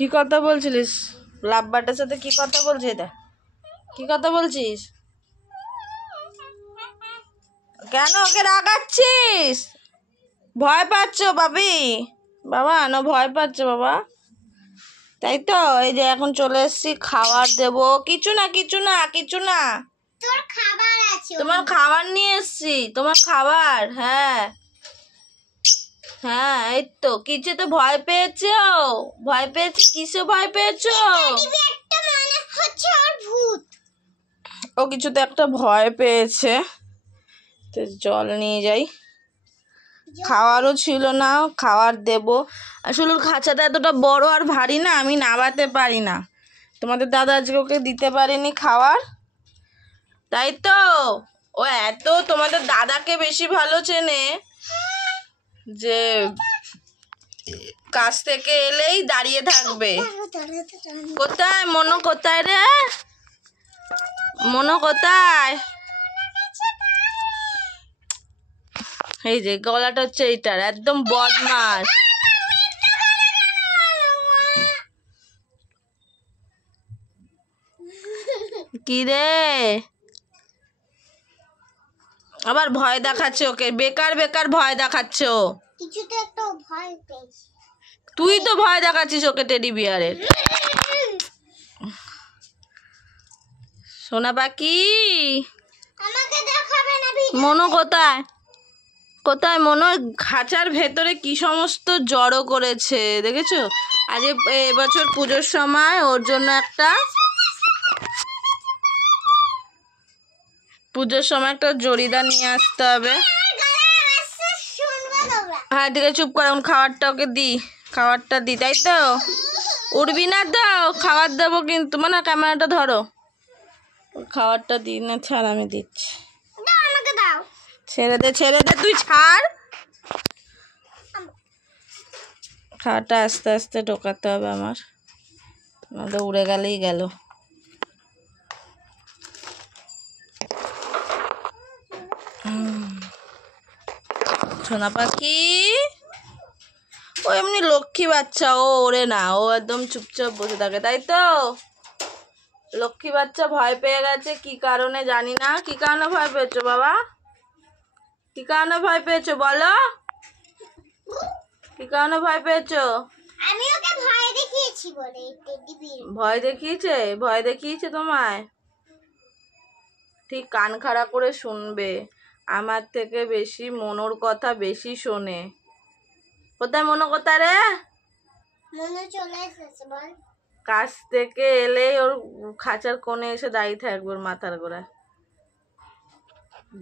কি কথা বলছিলিস? লাভবাটার সাথে কি কথা বলছিস? এটা কি কথা বলছিস? কেন ওকে রাগাচ্ছিস? ভয় পাচ্ছ বাবি? বাবা না ভয় পাচ্ছ বাবা? তাই তো এই যে এখন চলে এসেছি, খাবার দেব। কিছু না কিছু না কিছু না, তোর খাবার আছে। তোমার খাবার নিয়ে এসেছি, তোমার খাবার। হ্যাঁ হ্যাঁ, এই তো। কিছু তো ভয় পেয়েছো? ভয় পেয়েছি? কিসে ভয় পেয়েছো? একটা মনে হচ্ছে ওর ভূত। ও কিছুতে একটা ভয় পেয়েছে। তো জল নিয়ে যাই। খাওয়ারও ছিল না, খাবার দেব। আসলে ওর খাঁচাটা এতটা বড় আর ভারী না, আমি নামাতে পারি না। তোমাদের দাদা আজকে ওকে দিতে পারেনি খাবার, তাই তো। ও এত তোমাদের দাদাকে বেশি ভালো চেনে যে কাছ থেকে এলেই দাঁড়িয়ে থাকবে। কোথায় মনো? কোথায় রে মনো? কোথায়? এই যে গলাটা হচ্ছে এইটার, একদম বদমাস। কি রে আবার ভয় দেখাচ্ছে ওকে? বেকার বেকার ভয় দেখাচ্ছ। কিছুতে একটা ভয় পেয়েছি। তুই তো ভয় দেখাচ্ছিস ওকে টেডি বিয়ারের। সোনা পাখি আমাকে দেখাবে না। মনো কোথায়? কোথায় মনো? খাঁচার ভেতরে কি সমস্ত জড়ো করেছে দেখেছো? আজ এবছর পুজোর সময় ওর জন্য একটা জরিদা নিয়ে আসতে হবে। হ্যাঁ ঠিক আছে, চুপ করে। এখন খাবারটা ওকে দি, খাবারটা দি, তাই তো? উঠবি না তো? খাবার দেবো কিন্তু। মানে ক্যামেরাটা ধরো, খাবারটা দিই না। ছাড়, আমি দিচ্ছি। আমাকে দাও। ছেড়ে দে, ছেড়ে দে, তুই ছাড়। খাবারটা আস্তে আস্তে ঢোকাতে হবে আমার, নাহলে উড়ে গেলেই গেল। সোনা পাখি ও এমনি লক্ষ্মী বাচ্চা, ও ওরে না, ও একদম চুপচাপ বসে থাকে, তাই তো? লক্ষ্মী বাচ্চা ভয় পেয়ে গেছে, কি কারণে জানি না। কি কারণে ভয় পেয়েছো বাবা? কি কারণে ভয় পেয়েছো বলো? কি কারণে ভয় পেয়েছো? আমি ওকে ভয় দেখিয়েছি বলে। টেডি বিয়ার ভয় দেখিয়েছে? ভয় দেখিয়েছে তোমায়? ঠিক কান খাড়া করে শুনবে, আমার থেকে বেশি মনোর কথা বেশি শোনে। কোথায় মনো? কোথায় রে? মনে চলে এসেছে বল। কাছ থেকে এলে ওর খাঁচার কোণে এসে দাঁড়িয়ে থাকবে, ওর মাথার গোড়ায়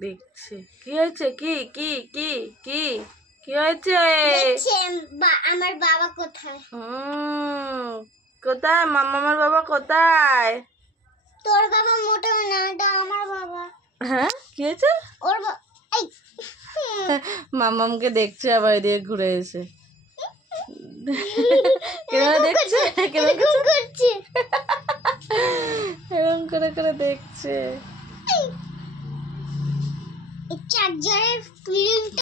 দেখছে। কি হয়েছে? কি কি কি কি কি হয়েছে? আমার বাবা কোথায়? কোথায় মামার বাবা? কোথায়? তোর বাবা মোটেও না, এটা আমার বাবা। হ্যাঁ কি হয়েছে? ওর মামামকে দেখছে আবার এদিকে ঘুরে এসে। কেন দেখছে? কেন করছে? এরকম করে করে দেখছে।